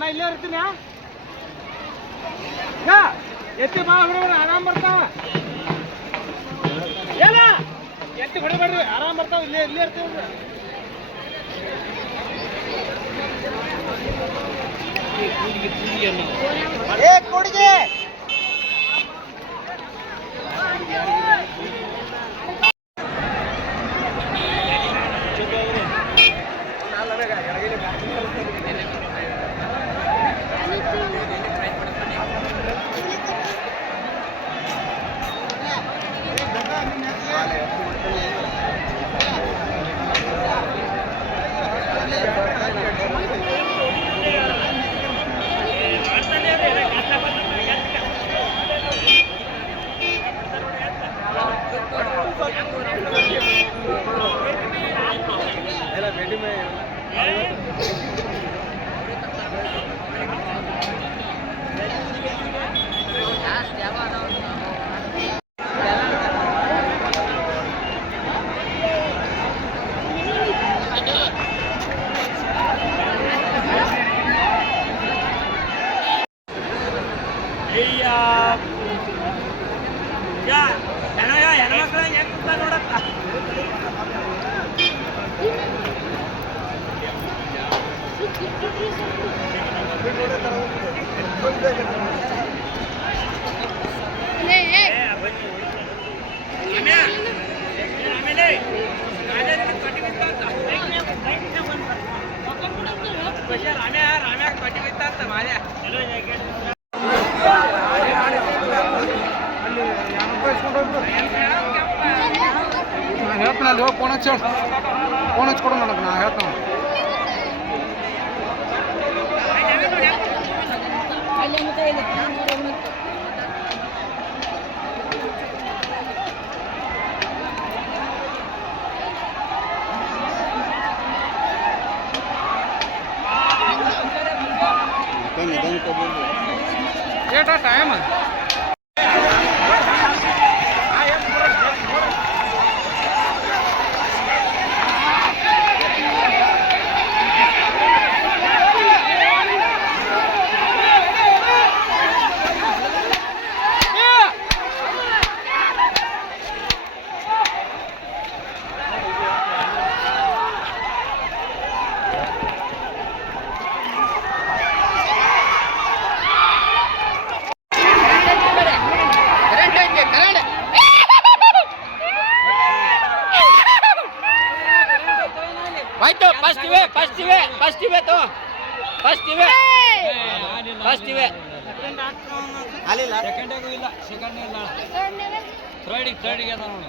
ನಾ ಇಲ್ಲೇ ಇರ್ತೀನಿ ಎತ್ತಿ ಬಾ ಹುಡುಗರು ಆರಾಮ್ ಬರ್ತಾವ ಏನ ಎತ್ತಿ ಹೊಡಿಬೇಡ್ರಿ ಆರಾಮ್ ಬರ್ತಾವ ಇಲ್ಲೇ ಇಲ್ಲೇ ಇರ್ತೀವಿ ಕುಡಿಗೆ ಹೇಳ್ತಾನೆ ಅಲ್ಲಿ ಹೋಗಿ ಫೋನ್ ಹಚ್ಚಿ ಫೋನ್ ಹಚ್ಕೊಡು ನನಗೆ ನಾ ಹೇಳ್ತಾನೆ ಏಟಾ ಟೈಮ್ ಆಯ್ತು ಫಸ್ಟ್ ಇವೆ ಅಲ್ಲಿಲ್ಲ ಸೆಕೆಂಡಿಗೂ ಇಲ್ಲ ಸೆಕೆಂಡ್ ಇಲ್ಲ ಥರ್ಡಿಗೆ ಅದ ನೋಡಿ